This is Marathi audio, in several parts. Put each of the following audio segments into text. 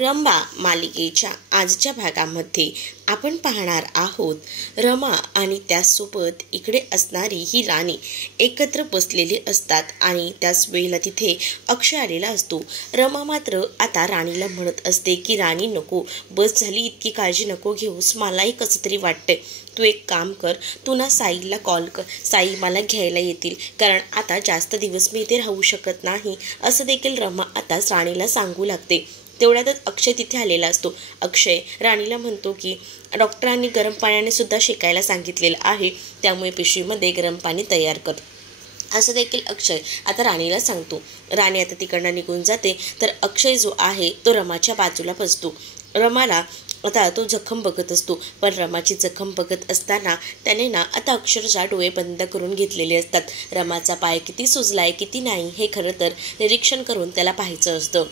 रंभा मालिकेच्या आजच्या भागामध्ये आपण पाहणार आहोत रमा आणि त्याचसोबत इकडे असणारी ही राणी एकत्र बसलेली असतात आणि त्याच वेळेला तिथे अक्षय आलेला असतो। रमा मात्र आता राणीला म्हणत असते की राणी नको, बस झाली, इतकी काळजी नको घेऊस, मलाही कसं तरी वाटतंय, तू एक काम कर, तू ना साईला कॉल कर, साई मला घ्यायला येतील, कारण आता जास्त दिवस मी इथे राहू शकत नाही, असं देखील रमा आताच राणीला सांगू लागते। तेवढ्यातच अक्षय तिथे आलेला असतो। अक्षय राणीला म्हणतो की डॉक्टरांनी गरम पाण्याने सुद्धा शेकायला सांगितलेलं आहे, त्यामुळे पिशवीमध्ये गरम पाणी तयार कर, असं देखील अक्षय आता राणीला सांगतो। राणी आता तिकडनं निघून जाते तर अक्षय जो आहे तो रमाच्या बाजूला बसतो। रमाला आता तो जखम बघत असतो, पण रमाची जखम बघत असताना त्याने ना आता अक्षरशः डोळे बंद करून घेतलेले असतात। रमाचा पाय किती सुजलाय किती नाही हे खरं तर निरीक्षण करून त्याला पाहायचं असतं,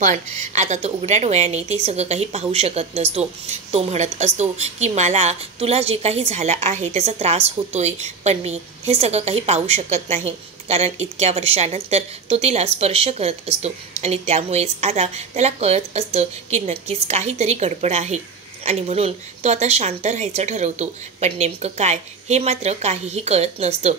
पण आता तो उघड्या डोळ्याने ते सगळं काही पाहू शकत नसतो। तो म्हणत असतो की मला तुला जे काही झालं आहे त्याचा त्रास होतोय, पण मी हे सगळं काही पाहू शकत नाही, कारण इतक्या वर्षानंतर तो तिला स्पर्श करत असतो आणि त्यामुळेच आता त्याला कळत असतं की नक्कीच काहीतरी गडबड आहे आणि म्हणून तो आता शांत राहायचं ठरवतो, पण नेमकं काय हे मात्र काहीही कळत नसतं।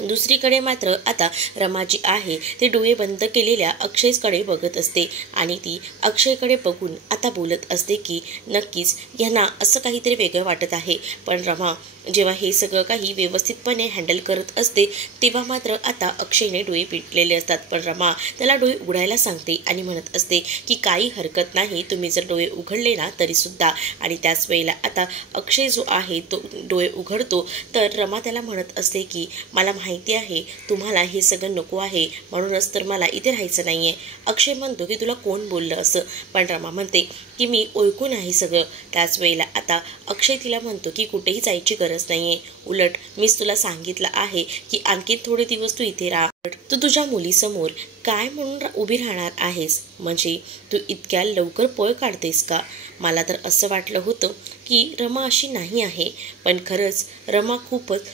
दुसरीकडे मात्र आता रमा जी आहे ते डोळे बंद केलेल्या अक्षयकडे बघत असते आणि ती अक्षयकडे बघून आता बोलत असते की नक्कीच यांना असं काहीतरी वेगळं वाटत आहे। पण रमा जेव्हा हे सगळं काही व्यवस्थितपणे हँडल करत असते तेव्हा मात्र आता अक्षयने डोळे पिटलेले असतात, पण रमा त्याला डोळे उघडायला सांगते आणि म्हणत असते की काही हरकत नाही, तुम्ही जर डोळे उघडले ना तरीसुद्धा। आणि त्याच वेळेला आता अक्षय जो आहे तो डोळे उघडतो तर रमा त्याला म्हणत असते की मला माहिती आहे तुम्हाला हे सगळं नको आहे, म्हणूनच तर मला इथे राहायचं नाही आहे। अक्षय म्हणतो की तुला कोण बोललं असं, पण रमा म्हणते की मी ओळखून आहे सगळं। त्याच वेळेला आता अक्षय तिला म्हणतो की कुठेही जायची गरज नाही आहे, उलट मीच तुला सांगितलं आहे की आणखी थोडे दिवस तू इथे राहा, तू तुझ्या मुलीसमोर काय म्हणून उभी राहणार आहेस, म्हणजे तू इतक्या लवकर पळ काढतेस का? मला तर असं वाटलं होतं की रमा अशी नाही आहे, पण खरंच रमा खूपच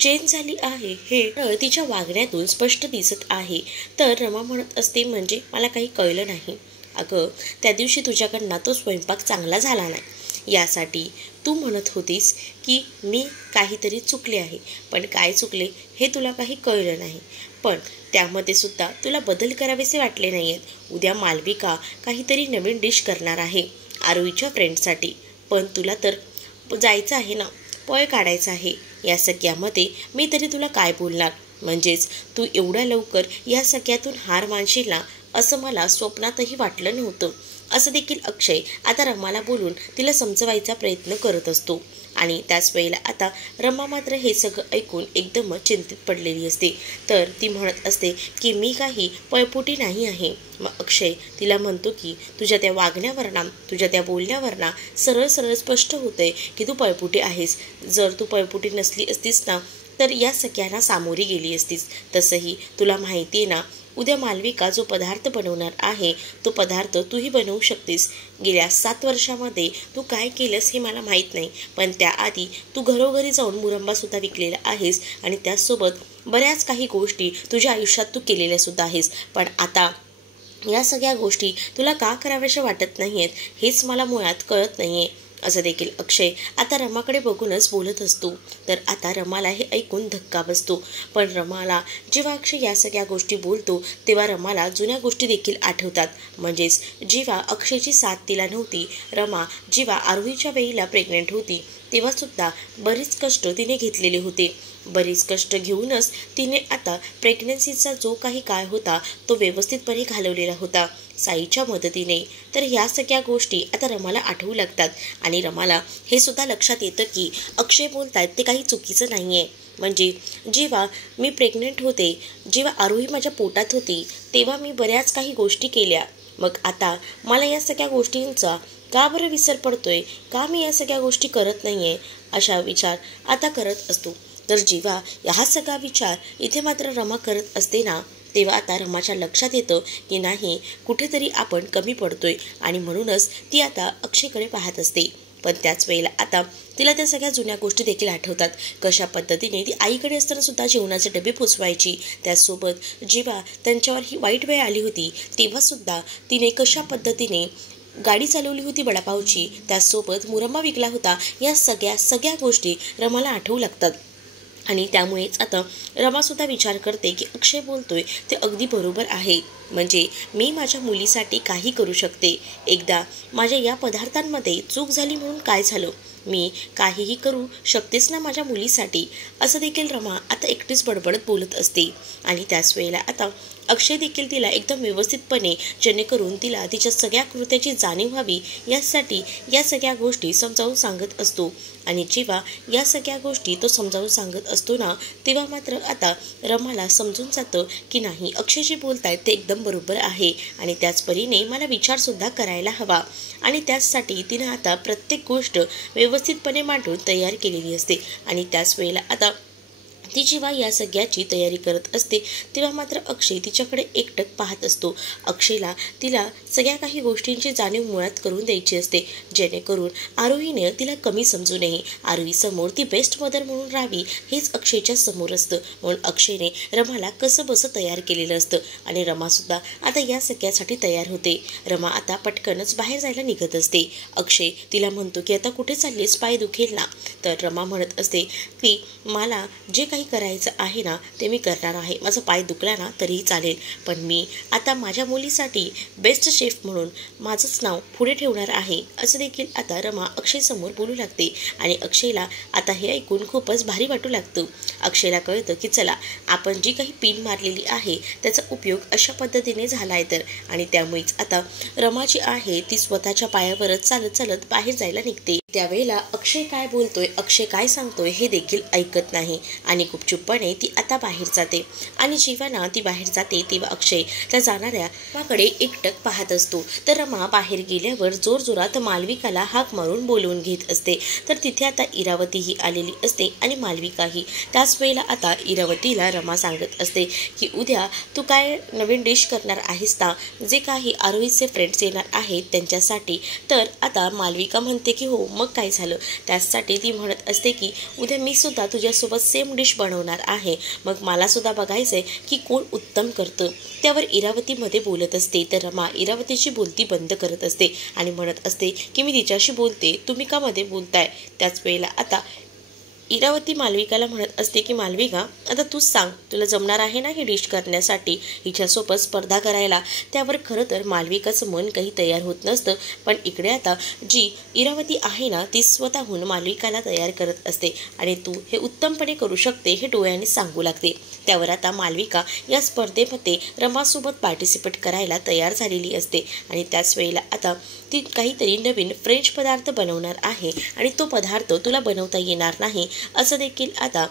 चेंज झाली आहे हे तिच्या वागण्यातून स्पष्ट दिसत आहे। तर रमा म्हणत असते म्हणजे मला काही कळलं नाही, अगं त्या दिवशी तुझ्याकडनं तो स्वयंपाक चांगला झाला नाही यासाठी तू म्हणत होतीस की मी काहीतरी चुकले आहे, पण काय चुकले हे तुला काही कळलं नाही, पण त्यामध्ये सुद्धा तुला बदल करावेसे वाटले नाही आहेत। उद्या मालविका काहीतरी नवीन डिश करणार आहे आरोहीच्या फ्रेंडसाठी, पण तुला तर जायचं आहे ना, पळ काढायचं आहे, या सगळ्यामध्ये मी तरी तुला काय बोलणार, म्हणजेच तू एवढ्या लवकर या सगळ्यातून हार मानशील ना असं मला स्वप्नातही वाटलं नव्हतं, असं देखील अक्षय आता रमाला बोलून तिला समजवायचा प्रयत्न करत असतो। आणि त्याच वेळेला आता रमा मात्र हे सगळं ऐकून एकदमच चिंतित पडलेली असते, तर ती म्हणत असते की मी काही पळपुटी नाही आहे। मग अक्षय तिला म्हणतो की तुझ्या त्या वागण्यावरना तुझ्या त्या बोलण्यावरना सरळ सरळ स्पष्ट होतंय की तू पळपुटी आहेस, जर तू पळपुटी नसली असतीस ना तर या सगळ्यांना सामोरी गेली असतीस। तसंही तुला माहिती आहे ना उद्या मालविका जो पदार्थ बनवणार आहे तो पदार्थ तूही बनवू शकतेस, गेल्या 7 वर्षामध्ये तू काय केलंस हे मला माहीत नाही, पण त्याआधी तू घरोघरी जाऊन मुरंबासुद्धा विकलेला आहेस आणि त्याचसोबत बऱ्याच काही गोष्टी तुझ्या आयुष्यात तू केलेल्या सुद्धा आहेस, पण आता या सगळ्या गोष्टी तुला का कराव्याशा वाटत नाही आहेत हेच मला मुळात कळत नाही आहे, असं देखील अक्षय आता रमाकडे बघूनच बोलत असतो। तर आता रमाला हे ऐकून धक्का बसतो, पण रमाला जेव्हा अक्षय या सगळ्या गोष्टी बोलतो तेव्हा रमाला जुन्या गोष्टी देखील आठवतात, म्हणजेच जेव्हा अक्षयची साथ तिला नव्हती, रमा जेव्हा आरोहीच्या वेळेला प्रेग्नेंट होती तेव्हासुद्धा बरीच कष्ट तिने घेतलेले होते, बरीच कष्ट घेऊनच तिने आता प्रेग्नन्सीचा जो काही काळ होता तो व्यवस्थितपणे घालवलेला होता साईच्या मदतीने। तर ह्या सगळ्या गोष्टी आता रमाला आठवू लागतात आणि रमाला हे सुद्धा लक्षात येतं की अक्षय बोलतायत ते काही चुकीचं नाही आहे, म्हणजे जेव्हा मी प्रेग्नेंट होते, जेव्हा आरोही माझ्या पोटात होती तेव्हा मी बऱ्याच काही गोष्टी केल्या, मग आता मला या सगळ्या गोष्टींचा का बरं विसर पडतोय, का मी या सगळ्या गोष्टी करत नाही आहे, अशा विचार आता करत असतो। तर जेव्हा हा सगळा विचार इथे मात्र रमा करत असते ना तेव्हा आता रमाच्या लक्षात येतं की नाही कुठेतरी आपण कमी पडतोय आणि म्हणूनच ती आता अक्षयकडे पाहत असते। पण त्याच वेळेला आता तिला त्या सगळ्या जुन्या गोष्टी देखील आठवतात. कशा पद्धतीने ती आईकडे असताना सुद्धा जेवणाचे डबे पोचवायची. त्याचसोबत जेव्हा त्यांच्यावर ही वाईट वेळ आली होती तेव्हा सुद्धा तिने कशा पद्धतीने गाडी चालवली होती वडापावची, त्याचसोबत मुरंबा विकला होता. या सगळ्या गोष्टी रमाला आठवू लागतात. आणि त्यामुळेच आता रमासुद्धा विचार करते की अक्षय बोलतोय ते अगदी बरोबर आहे. म्हणजे मी माझ्या मुलीसाठी काही करू शकते. एकदा माझ्या या पदार्थांमध्ये चूक झाली म्हणून काय झालं, मी काहीही करू शकतेच ना माझ्या मुलीसाठी, असं देखील रमा आता एकटीच बडबडत बोलत असते. आणि त्याच वेळेला आता अक्षय देखील तिला एकदम व्यवस्थितपणे, जेणेकरून तिला तिच्या सगळ्या कृत्याची जाणीव व्हावी यासाठी या सगळ्या गोष्टी समजावून सांगत असतो. आणि जेव्हा या सगळ्या गोष्टी तो समजावून सांगत असतो ना, तेव्हा मात्र आता रमाला समजून जातं की नाही, अक्षय जे बोलतायत ते एकदम बरोबर आहे आणि त्याच परीने मला विचारसुद्धा करायला हवा. आणि त्याचसाठी तिनं आता प्रत्येक गोष्ट व्यवस्थितपणे मांडून तयार केलेली असते. आणि त्याच वेळेला आता ती जेव्हा या सगळ्याची तयारी करत असते तेव्हा मात्र अक्षय तिच्याकडे एकटक पाहत असतो. अक्षयला तिला सगळ्या काही गोष्टींची जाणीव मुळात करून द्यायची असते, जेणेकरून आरोहीने तिला कमी समजू नये. आरोहीसमोर ती बेस्ट मदर म्हणून राहावी हेच अक्षयच्या समोर असतं. म्हणून अक्षयने रमाला कसं बसं तयार केलेलं असतं. आणि रमासुद्धा आता या सगळ्यासाठी तयार होते. रमा आता पटकनच बाहेर जायला निघत असते. अक्षय तिला म्हणतो की आता कुठे चाललीस, पाय दुखेल ना. तर रमा म्हणत असते की मला जे काही करायचं आहे ना ते मी करणार आहे. माझा पाय दुखला ना तरीही चालेल, पण मी आता माझ्या मुलीसाठी बेस्ट शेफ म्हणून माझंच नाव पुढे ठेवणार आहे, असं देखील आता रमा अक्षय समोर बोलू लागते. आणि अक्षयला आता हे ऐकून खूपच भारी वाटू लागतं. अक्षयला कळतं की चला, आपण जी काही पिन मारलेली आहे त्याचा उपयोग अशा पद्धतीने झालाय तर. आणि त्यामुळेच आता रमा जी आहे ती स्वतःच्या पायावरच चालत चालत बाहेर जायला निघते. त्यावेळेला अक्षय काय बोलतोय, अक्षय काय सांगतोय हे देखील ऐकत नाही. आणि गुपचूपपणे ती आता बाहेर जाते. आणि जेव्हा ना ती बाहेर जाते तेव्हा अक्षय त्या जाणाऱ्या रमाकडे एकटक पाहत असतो. तर रमा बाहेर गेल्यावर जोरजोरात मालविकाला हाक मारून बोलवून घेत असते. तर तिथे आता इरावतीही आलेली असते आणि मालविकाही. त्याच वेळेला आता इरावतीला रमा सांगत असते की उद्या तू काय नवीन डिश करणार आहेस ना, जे काही आरोहीचे फ्रेंड्स येणार आहेत त्यांच्यासाठी. तर आता मालविका म्हणते की हो, मग काय झालं. त्यासाठी ती म्हणत असते की उद्या मी सुद्धा तुझ्यासोबत सेम डिश बनवणार आहे, मग मला सुद्धा बघायचंय की कोण उत्तम करतं. त्यावर इरावती मध्ये बोलत असते. तर रमा इरावतीची बोलती बंद करत असते आणि म्हणत असते की मी तिच्याशी बोलते, तुम्ही का मध्ये बोलताय. त्याच वेळेला आता इरावती मालविकाला म्हणत असते की मालविका, आता तूच सांग, तुला जमणार आहे ना ही डिश करण्यासाठी, हिच्यासोबत स्पर्धा करायला. त्यावर खरं तर मालविकाचं मन काही तयार होत नसतं. पण इकडे आता जी इरावती आहे ना ती स्वतःहून मालविकाला तयार करत असते आणि तू हे उत्तमपणे करू शकते हे डोळ्याने सांगू लागते. त्यावर आता मालविका या स्पर्धेमध्ये रमासोबत पार्टिसिपेट करायला तयार झालेली असते. आणि त्याच वेळेला आता ती काहीतरी नवीन फ्रेंच पदार्थ बनवणार आहे आणि तो पदार्थ तुला बनवता येणार नाही, असं देखील आता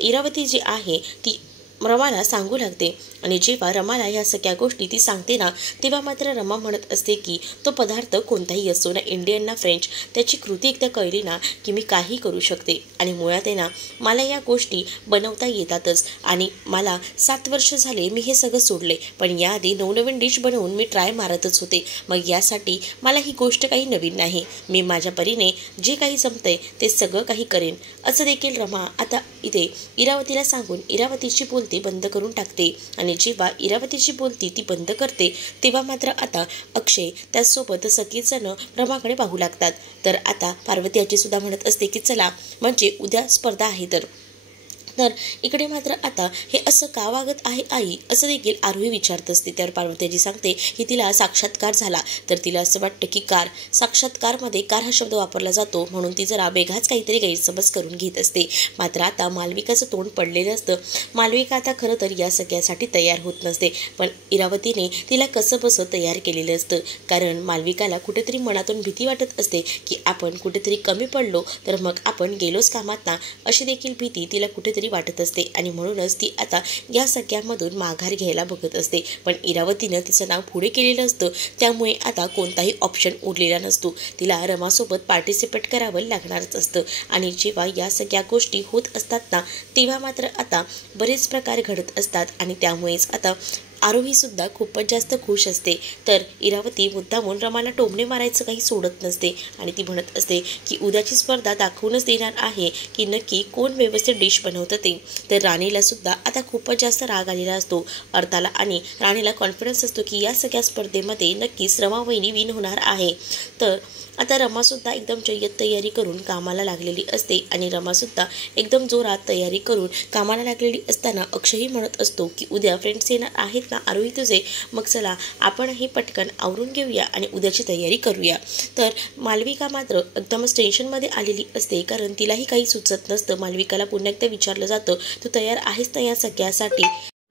इरावती जी आहे ती रमाला सांगू लागते. आणि जेव्हा रमाला ह्या सगळ्या गोष्टी ती सांगते ना तेव्हा मात्र रमा म्हणत असते की तो पदार्थ कोणताही असो ना, इंडियन ना फ्रेंच, त्याची कृती एकदा कळली ना की मी काही करू शकते. आणि मुळात आहे ना मला या गोष्टी बनवता येतातच. आणि मला 7 वर्ष झाले मी हे सगळं सोडले, पण याआधी नवनवीन डिश बनवून मी ट्राय मारतच होते. मग यासाठी मला ही गोष्ट काही नवीन नाही, मी माझ्या परीने जे काही जमतंय ते सगळं काही करेन, असं देखील रमा आता इथे इरावतीला सांगून इरावतीची बोलती बंद करून टाकते. आणि जेव्हा इरावतीची बोलती ती बंद करते तेव्हा मात्र आता अक्षय त्याचसोबत सगळेजण रमाकडे पाहू लागतात. तर आता पार्वती आजी सुद्धा म्हणत असते की चला, म्हणजे उद्या स्पर्धा आहे तर इकडे मात्र आता हे असं का वागत आहे आई, असं देखील आरोही विचारत असते. त्यावर पार्वतीजी सांगते की तिला साक्षात्कार झाला. तर तिला असं वाटतं की साक्षात्कारमध्ये कार हा शब्द वापरला जातो, म्हणून ती जरा वेगळाच काहीतरी गैरसमज करून घेत असते. मात्र आता मालविकाचं तोंड पडलेलं असतं. मालविका आता खरं तर या सगळ्यासाठी तयार होत नसते, पण इरावतीने तिला कसं बसं तयार केलेलं असतं. कारण मालविकाला कुठेतरी मनातून भीती वाटत असते की आपण कुठेतरी कमी पडलो तर मग आपण गेलोच कामात ना, अशी देखील भीती तिला कुठेतरी वाटत असते. आणि म्हणूनच ती आता या सगळ्यामधून माघार घ्यायला बघत असते. पण इरावतीनं तिचं नाव पुढे केलेलं असतं, त्यामुळे आता कोणताही ऑप्शन उरलेला नसतो. तिला रमासोबत पार्टिसिपेट करावं लागणारच असतं. आणि जेव्हा या सगळ्या गोष्टी होत असतात ना तेव्हा मात्र आता बरेच प्रकार घडत असतात. आणि त्यामुळेच आता आरोही सुद्धा खूपच जास्त खुश असते। तर इरावती मुद्दामून रमाला टोमणे मारायचं काही सोडत नसते आणि ती म्हणत असते की उद्याची स्पर्धा दाखवूनच देणार आहे की नक्की कोण व्यवस्थित डिश बनवतं ते। तर राणीला सुद्धा आता खूपच जास्त राग आलेला असतो अर्थाला आणि राणीला कॉन्फिडन्स असतो की या सगळ्या स्पर्धेमध्ये नक्कीच रमा वहिनी विन होणार आहे। तर आता रमासुद्धा एकदम जय्यत तयारी करून कामाला लागलेली असते आणि रमासुद्धा एकदम जोरात तयारी करून कामाला लागलेली असताना अक्षयही म्हणत असतो की उद्या फ्रेंड्स येणार आहेत ना आरोही तुझे, मग चला आपण हे पटकन आवरून घेऊया आणि उद्याची तयारी करूया। तर मालविका मात्र एकदमच टेन्शनमध्ये आलेली असते कारण तिलाही काही सुचत नसतं। मालविकाला पुन्हा एकदा विचारलं जातं तू तयार आहेस ना या सगळ्यासाठी?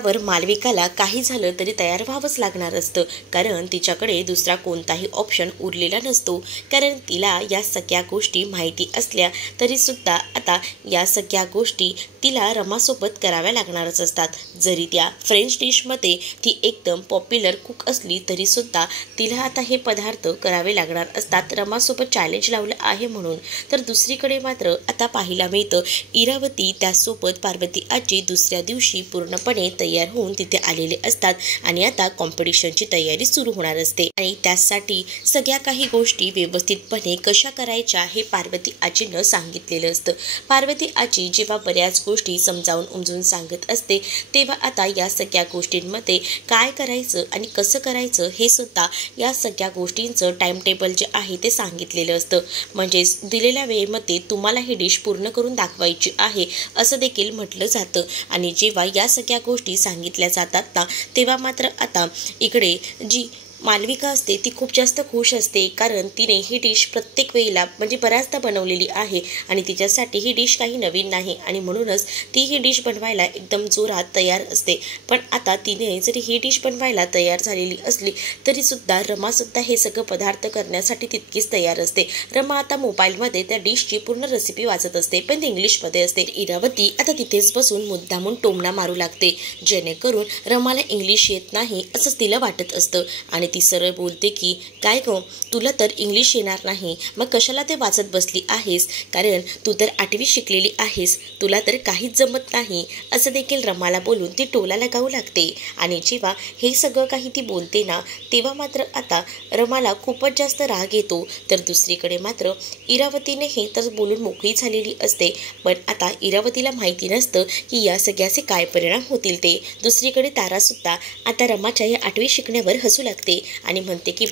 वर मालविकाला काही झालं तरी तयार व्हावंच लागणार असतं कारण तिच्याकडे दुसरा कोणताही ऑप्शन उरलेला नसतो। कारण तिला या सगळ्या गोष्टी माहिती असल्या तरीसुद्धा आता या सगळ्या गोष्टी तिला रमासोबत कराव्या लागणारच असतात। जरी त्या फ्रेंच डिशमध्ये ती एकदम पॉप्युलर कुक असली तरीसुद्धा तिला आता हे पदार्थ करावे लागणार असतात रमासोबत चॅलेंज लावलं आहे म्हणून। तर दुसरीकडे मात्र आता पाहायला मिळतं इरावती त्यासोबत पार्वती आजी दुसऱ्या दिवशी पूर्णपणे तयार होऊन तिथे आलेले असतात आणि आता कॉम्पिटिशनची तयारी सुरू होणार असते आणि त्यासाठी सगळ्या काही गोष्टी व्यवस्थितपणे कशा करायच्या हे पार्वती आजीनं सांगितलेलं असतं। पार्वती आजी जेव्हा बऱ्याच गोष्टी समजावून उमजून सांगत असते तेव्हा आता या सगळ्या गोष्टींमध्ये काय करायचं आणि कसं करायचं हे सुद्धा या सगळ्या गोष्टींचं टाइम टेबल जे आहे ते सांगितलेलं असतं। म्हणजेच दिलेल्या वेळेमध्ये तुम्हाला ही डिश पूर्ण करून दाखवायची आहे असं देखील म्हटलं जातं। आणि जेव्हा या सगळ्या गोष्टी सांगितल्या जातात ना तेव्हा मात्र आता इकडे जी मालविका असते ती खूप जास्त खुश असते कारण तिने ही डिश प्रत्येक वेळेला म्हणजे बऱ्याचदा बनवलेली आहे आणि तिच्यासाठी ही डिश काही नवीन नाही आणि म्हणूनच ती ही डिश बनवायला एकदम जोरात तयार असते। पण आता तिने जरी ही डिश बनवायला तयार झालेली असली तरीसुद्धा रमासुद्धा हे सगळं पदार्थ करण्यासाठी तितकीच तयार असते। रमा आता मोबाईलमध्ये त्या डिशची पूर्ण रेसिपी वाचत असते पण ती इंग्लिशमध्ये असते। इरावती आता तिथेच बसून मुद्दामून टोमणा मारू लागते जेणेकरून रमाला इंग्लिश येत नाही असंच तिला वाटत असतं आणि ती सरळ बोलते की काय गं तुला तर इंग्लिश येणार नाही मग कशाला ते वाचत बसली आहेस, कारण तू तर 8वी शिकलेली आहेस, तुला तर काहीच जमत नाही असं देखील रमाला बोलून ती टोला लगावू लागते। आणि जेव्हा हे सगळं काही ती बोलते ना तेव्हा मात्र आता रमाला खूपच जास्त राग येतो। तर दुसरीकडे मात्र इरावतीने हे तर बोलून मोकळी झालेली असते पण आता इरावतीला माहिती नसतं की या सगळ्याचे काय परिणाम होतील ते। दुसरीकडे तारासुद्धा आता रमाच्या या 8वी शिकण्यावर हसू लागते आणि म्हणते की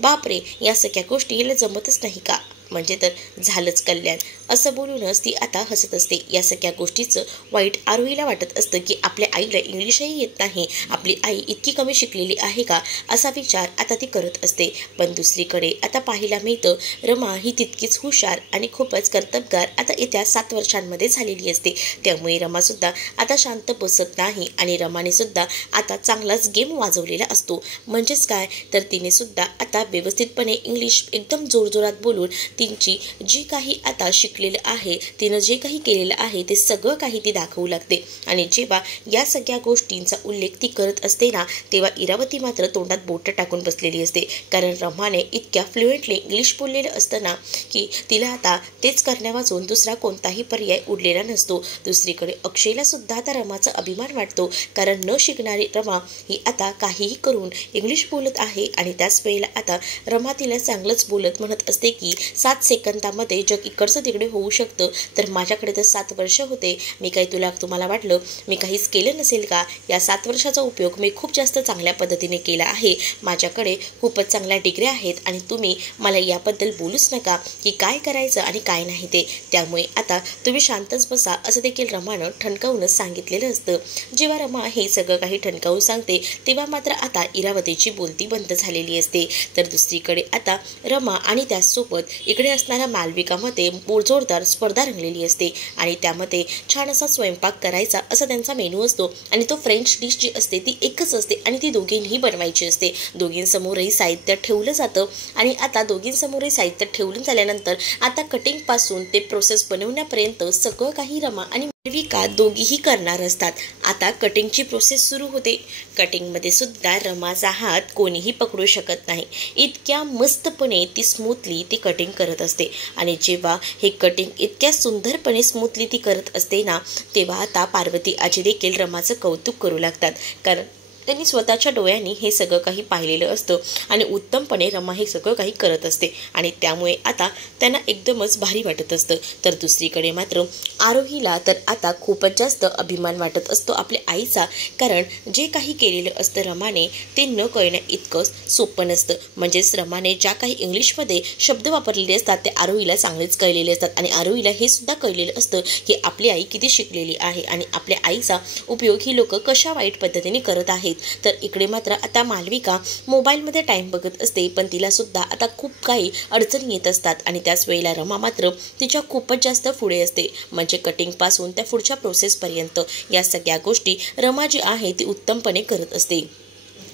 बापरे या सगळ्या गोष्टी हिला जमतच नाही का, म्हणजे तर झालंच कल्याण असं बोलूनच ती आता हसत असते। या सगळ्या गोष्टीचं वाईट आरोहीला वाटत असतं की आपल्या आईला इंग्लिशही येत नाही, आपली आई इतकी कमी शिकलेली आहे का असा विचार आता ती करत असते। पण दुसरीकडे आता पाहायला मिळतं रमा ही तितकीच हुशार आणि खूपच कर्तबगार आता येत्या 7 वर्षांमध्ये झालेली असते। त्यामुळे रमासुद्धा आता शांत बसत नाही आणि रमाने सुद्धा आता चांगलाच गेम वाजवलेला असतो। म्हणजेच काय तर तिने सुद्धा आता व्यवस्थितपणे इंग्लिश एकदम जोरजोरात बोलून तिची जी काही आता शिकलेलं आहे तिनं जे काही केलेलं आहे ते सगळं काही ती दाखवू लागते। आणि जेव्हा या सगळ्या गोष्टींचा उल्लेख ती करत असते ना तेव्हा इरावती मात्र तोंडात बोटं टाकून बसलेली असते कारण रमाने इतक्या फ्लुएंटली इंग्लिश बोललेलं असतं ना की तिला आता तेच करण्यावाचून दुसरा कोणताही पर्याय उरलेला नसतो। दुसरीकडे अक्षयला सुद्धा आता रमाचा अभिमान वाटतो कारण न शिकणारी रमा ही आता काहीही करून इंग्लिश बोलत आहे आणि त्याच वेळेला आता रमा तिला चांगलंच बोलत म्हणत असते की 7 सेकंदामध्ये जग इकडचं तिकडे होऊ शकतं, तर माझ्याकडे तर 7 वर्ष होते, मी काही तुम्हाला वाटलं मी काहीच केलं नसेल का? या 7 वर्षाचा उपयोग मी खूप जास्त चांगल्या पद्धतीने केला आहे, माझ्याकडे खूपच चांगल्या डिग्री आहेत आणि तुम्ही मला याबद्दल बोलूच नका की काय करायचं आणि काय नाही ते। त्यामुळे आता तुम्ही शांतच बसा असं देखील रमानं ठणकावूनच सांगितलेलं असतं। जेव्हा रमा हे सगळं काही ठणकावून सांगते तेव्हा मात्र आता इरावतीची बोलती बंद झालेली असते। तर दुसरीकडे आता रमा आणि त्याचसोबत इकडे असणाऱ्या मालविकामध्ये जोरदार स्पर्धा रंगलेली असते आणि त्यामध्ये छान असा स्वयंपाक करायचा असा त्यांचा मेनू असतो आणि तो फ्रेंच डिश जी असते ती एकच असते आणि ती दोघींनीही बनवायची असते। दोघींसमोरही साहित्य ठेवलं जातं आणि आता दोघींसमोरही साहित्य ठेवून झाल्यानंतर आता कटिंगपासून ते प्रोसेस बनवण्यापर्यंत सगळं काही रमा आणि मालविका दोघीही करणार असतात। आता कटिंगची प्रोसेस सुरू होते। कटिंगमध्ये सुद्धा रमाचा हात कोणीही पकडू शकत नाही, इतक्या मस्तपणे ती स्मूथली ती कटिंग करत असते। आणि जेव्हा हे कटिंग इतक्या सुंदरपणे स्मूथली ती करत असते ना तेव्हा आता पार्वती आजी देखील रमाचं कौतुक करू लागतात कारण त्यांनी स्वतःच्या डोळ्यांनी हे सगळं काही पाहिलेलं असतं आणि उत्तमपणे रमा हे सगळं काही करत असते आणि त्यामुळे आता त्यांना एकदमच भारी वाटत असतं. तर दुसरीकडे मात्र आरोहीला तर आता खूपच जास्त अभिमान वाटत असतो आपल्या आईचा, कारण जे काही केलेलं असतं रमाने ते न कळण्या इतकंच सोपं नसतं. म्हणजेच रमाने ज्या काही इंग्लिशमध्ये शब्द वापरलेले असतात ते आरोहीला चांगलेच कळलेले असतात आणि आरोहीला हे सुद्धा कळलेलं असतं की आपली आई किती शिकलेली आहे आणि आपल्या आईचा उपयोग ही लोक कशा वाईट पद्धतीने करत आहेत. तर इकडे मात्र आता मालविका मोबाईलमध्ये टाइम बघत असते, पण तिला सुद्धा आता खूप काही अडचणी येत असतात आणि त्याच वेळेला रमा मात्र तिच्या खूपच जास्त पुढे असते. म्हणजे कटिंगपासून त्या पुढच्या प्रोसेसपर्यंत या सगळ्या गोष्टी रमा जी आहे ती उत्तमपणे करत असते.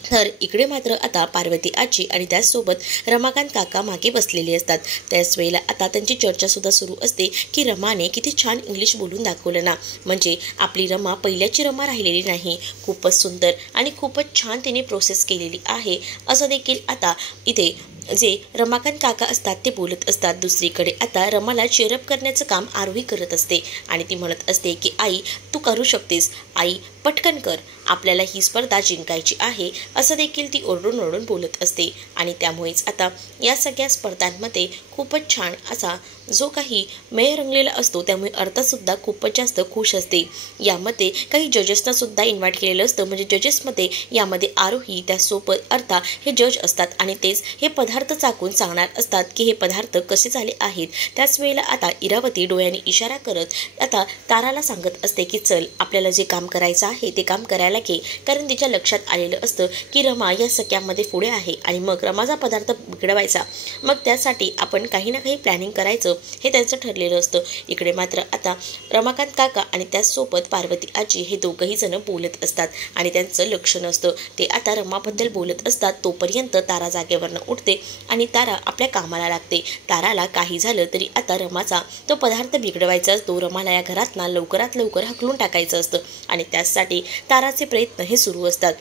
तर इकडे मात्र आता पार्वती आजी आणि त्याचसोबत रमाकांत काका मागे बसलेले असतात. त्याच वेळेला आता त्यांची चर्चासुद्धा सुरू असते की रमाने किती छान इंग्लिश बोलून दाखवलं ना, म्हणजे आपली रमा पहिल्याची रमा राहिलेली नाही, खूपच सुंदर आणि खूपच छान तिने प्रोसेस केलेली आहे असं देखील आता इथे जे रमाकांत काका असतात ते बोलत असतात. दुसरीकडे आता रमाला चेअरअप करण्याचं काम आरोही करत असते आणि ती म्हणत असते की आई तू करू शकतेस, आई पटकन कर, आपल्याला ही स्पर्धा जिंकायची आहे असं देखील ती ओरडून ओरडून बोलत असते. आणि त्यामुळेच आता या सगळ्या स्पर्धांमध्ये खूपच छान असा जो काही मेळ रंगलेला असतो त्यामुळे अर्थातसुद्धा खूपच जास्त खुश असते. यामध्ये काही जजेसना सुद्धा इन्व्हाइट केलेलं असतं, म्हणजे जजेसमध्ये यामध्ये आरोही त्यासोबत अर्था हे जज असतात आणि तेच हे पदार्थ चाकून सांगणार असतात की हे पदार्थ कसे झाले आहेत. त्याच वेळेला आता इरावती डोळ्याने इशारा करत आता ताराला सांगत असते की चल आपल्याला जे काम करायचं आहे ते काम करायला घे, कारण तिच्या लक्षात आलेलं असतं की रमा या सगळ्यामध्ये पुढे आहे आणि मग रमाचा पदार्थ बिघडवायचा, मग त्यासाठी आपण काही ना काही प्लॅनिंग करायचं हे त्यांचं ठरलेलं असतं. इकडे मात्र आता रमाकांत काका आणि त्याचसोबत पार्वती आजी हे दोघंही जण बोलत असतात आणि त्यांचं लक्ष नसतं. ते आता रमाबद्दल बोलत असतात तोपर्यंत तारा जागेवरनं उठते आणि तारा आपल्या कामाला लागते. ताराला काही झालं तरी आता रमाचा तो पदार्थ बिघडवायचा असतो, रमाला या घरातना लवकरात लवकर हकलून टाकायचं असतं आणि त्यासाठी ताराचे प्रयत्न हे सुरू असतात.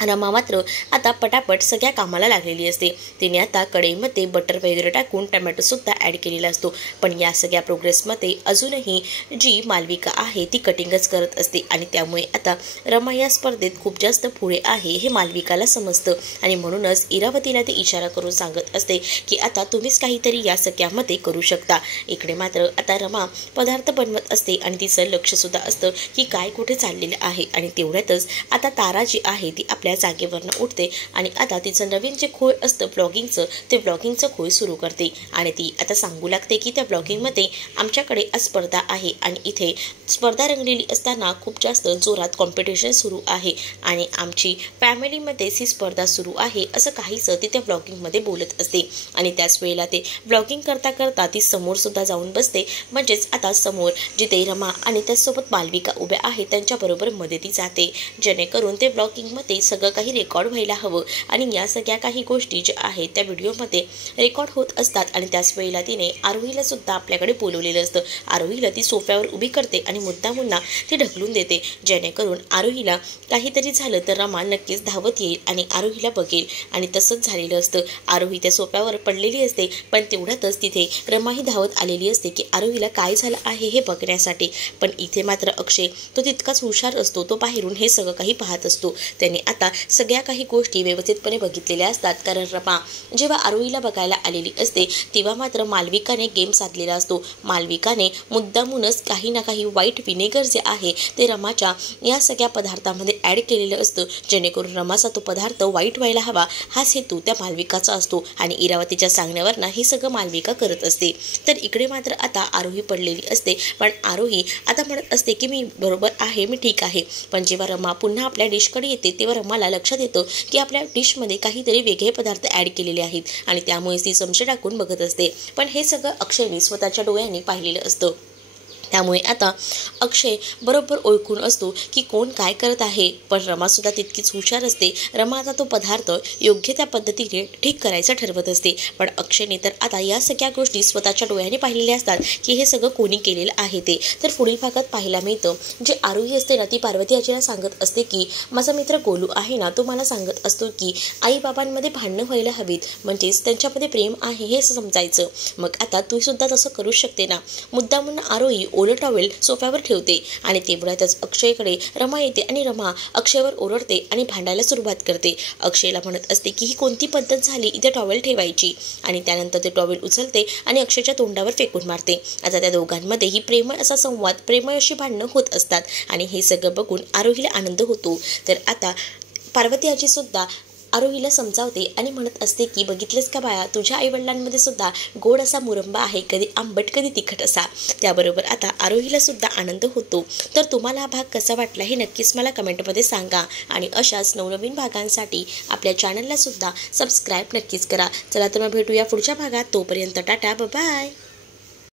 रमा मात्र आता पटापट सगळ्या कामाला लागलेली असते. तिने आता कढईमध्ये बटर वगैरे टाकून टमॅटोसुद्धा ॲड केलेला असतो. पण या सगळ्या प्रोग्रेसमध्ये अजूनही जी मालविका आहे ती कटिंगच करत असते आणि त्यामुळे आता रमा या स्पर्धेत खूप जास्त पुढे आहे हे मालविकाला समजतं आणि म्हणूनच इरावतीला ते इशारा करून सांगत असते की आता तुम्हीच काहीतरी या सगळ्यामध्ये करू शकता. इकडे मात्र आता रमा पदार्थ बनवत असते आणि तिचं लक्षसुद्धा असतं की काय कुठे चाललेलं आहे आणि तेवढ्यातच आता तारा जी आहे ती आपल्या जागेवरनं उठते आणि आता तिचं नवीन जे खोळ असतं ब्लॉगिंगचं ते ब्लॉगिंगचं खोळ सुरू करते आणि ती आता सांगू लागते की त्या ब्लॉगिंगमध्ये आमच्याकडे आज स्पर्धा आहे आणि इथे स्पर्धा रंगलेली असताना खूप जास्त जोरात कॉम्पिटिशन सुरू आहे आणि आमची फॅमिलीमध्येच ही स्पर्धा सुरू आहे असं काहीसं ती त्या ब्लॉगिंगमध्ये बोलत असते. आणि त्याच वेळेला ते ब्लॉगिंग करता करता ती समोरसुद्धा जाऊन बसते, म्हणजेच आता समोर जिथे रमा आणि त्याचसोबत मालविका उभ्या आहेत त्यांच्याबरोबर मदती जाते, जेणेकरून ते ब्लॉगिंगमध्ये सगळं काही रेकॉर्ड व्हायला हवं आणि या सगळ्या काही गोष्टी ज्या आहेत त्या व्हिडिओमध्ये रेकॉर्ड होत असतात. आणि त्याच वेळेला तिने आरोहीला सुद्धा आपल्याकडे बोलवलेलं असतं. आरोहीला ती सोफ्यावर उभी करते आणि मुद्दामुन्ना ती ढकलून देते, जेणेकरून आरोहीला काहीतरी झालं तर रमा नक्कीच धावत येईल आणि आरोहीला बघेल आणि तसंच झालेलं असतं. आरोही त्या सोफ्यावर पडलेली असते, पण तेवढ्यातच तिथे रमाही धावत आलेली असते की आरोहीला काय झालं आहे हे बघण्यासाठी. पण इथे मात्र अक्षय तो तितकाच हुशार असतो, तो बाहेरून हे सगळं काही पाहत असतो. त्याने आता सगळ्या काही गोष्टी व्यवस्थितपणे बघितलेल्या असतात, कारण रमा जेव्हा आरोहीला बघायला आलेली असते तेव्हा मात्र मालविकाने गेम साधलेला असतो. मालविकाने मुद्दामूनच काही ना काही व्हाईट विनेगर जे आहे ते रमाच्या या सगळ्या पदार्थामध्ये ॲड केलेलं असतं, जेणेकरून रमाचा तो पदार्थ व्हाईट व्हायला हवा हाच हेतू त्या मालविकाचा असतो आणि इरावतीच्या सांगण्यावरनं हे सगळं मालविका करत असते. तर इकडे मात्र आता आरोही पडलेली असते, पण आरोही आता म्हणत असते की मी बरोबर आहे, मी ठीक आहे. पण जेव्हा रमा पुन्हा आपल्या डिशकडे येते तेव्हा रमाला लक्षात येतं की आपल्या डिशमध्ये काहीतरी वेगळे पदार्थ ॲड केलेले आहेत आणि त्यामुळे ती चमचे टाकून बघत असते. पण हे सगळं अक्षयने स्वतःच्या डोळ्यांनी पाहिलेलं असतं, त्यामुळे आता अक्षय बरोबर ओळखून असतो की कोण काय करत आहे. पण रमासुद्धा तितकीच हुशार असते. रमा आता तो पदार्थ योग्य त्या पद्धतीने ठीक करायचं ठरवत असते, पण अक्षयने तर आता या सगळ्या गोष्टी स्वतःच्या डोळ्याने पाहिलेल्या असतात की हे सगळं कोणी केलेलं आहे ते. तर पुढील भागात पाहायला मिळतं जे आरोही असते ना ती पार्वती आजीला सांगत असते की माझा मित्र गोलू आहे ना तो मला सांगत असतो की आईबाबांमध्ये भांडणं व्हायला हवीत, म्हणजेच त्यांच्यामध्ये प्रेम आहे हे समजायचं. मग आता तू सुद्धा तसं करू शकते ना. मुद्दामून आरोही ओलं टॉवेल सोफ्यावर ठेवते आणि तेवढ्यातच अक्षयकडे रमा येते आणि रमा अक्षयवर ओरडते आणि भांडायला सुरुवात करते. अक्षयला म्हणत असते की ही कोणती पद्धत झाली इथे टॉवेल ठेवायची, आणि त्यानंतर ते टॉवेल उचलते आणि अक्षयच्या तोंडावर फेकून मारते. आता त्या दोघांमध्ये ही प्रेमळ असा संवाद, प्रेमळ अशी भांडणं होत असतात आणि हे सगळं बघून आरोहीला आनंद होतो. तर आता पार्वती आजी सुद्धा आरोहीला समजावते आणि म्हणत असते की बघितलेस का बाळा, तुझ्या आईवडिलांमध्ये सुद्धा गोड असा मुरंबा आहे, कधी आंबट कधी तिखट असा. त्याबरोबर आता आरोहीला सुद्धा आनंद होतो. तर तुम्हाला हा भाग कसा वाटला हे नक्कीच मला कमेंटमध्ये सांगा आणि अशाच नवनवीन भागांसाठी आपल्या चॅनलला सुद्धा सबस्क्राईब नक्कीच करा. चला तर मग भेटूया पुढच्या भागात. तोपर्यंत टाटा, बाय.